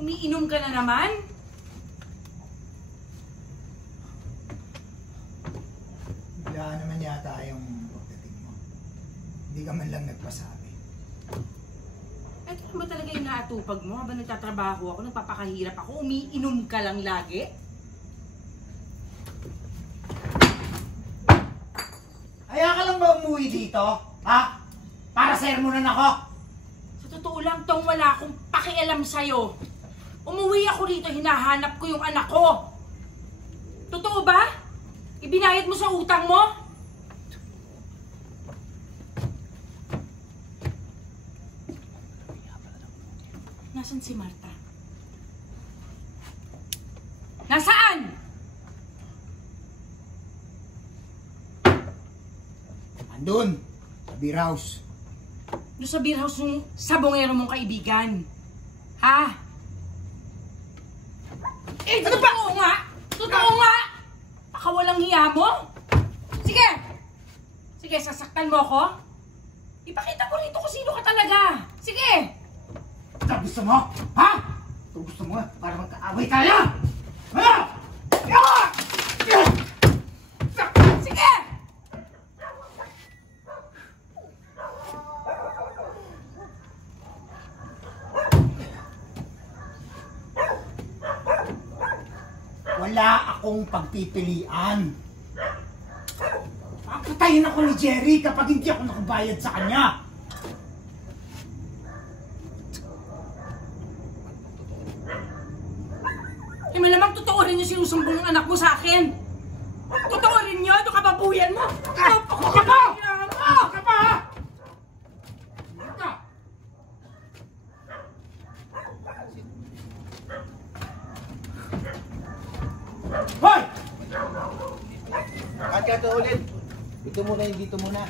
Umiinom ka na naman? Biglaan naman yata yung pagdating mo. Hindi ka man lang nagpasabi. Ito ba talaga yung naatupag mo? Habang nagtatrabaho ako, nagpapakahirap ako, umiinom ka lang lagi? Kaya ka lang ba umuwi dito? Ha? Para sermonan ako? Sa totoo lang, Tong, wala akong pakialam sa'yo. Umuwi ako rito, hinahanap ko yung anak ko. Totoo ba? Ibinayad mo sa utang mo? Nasaan si Marta? Nasaan? Andun. Sa beer house. Doon sa beer house ng sabongero mong kaibigan. Ha? Eh, ano ba? Totoo nga! Totoo nga! Baka walang hiya mo? Sige! Sige, sasaktan mo ako? Ipakita mo rito kung sino ka talaga. Sige! Ito gusto mo? Ha? Ito gusto mo para magkaaway tayo? Ha? Sige! Wala akong pagpipilian. Papatayin ako ni Jerry kapag hindi ako nakabayad sa kanya. Eh, malamang totoo rin yung sinusumbong ng anak mo sa akin. Totoo rin yun, ito kababuyan mo. Ako ka pa! Ako ka pa! Hoy! At ulit. Ito muna, hindi ito muna.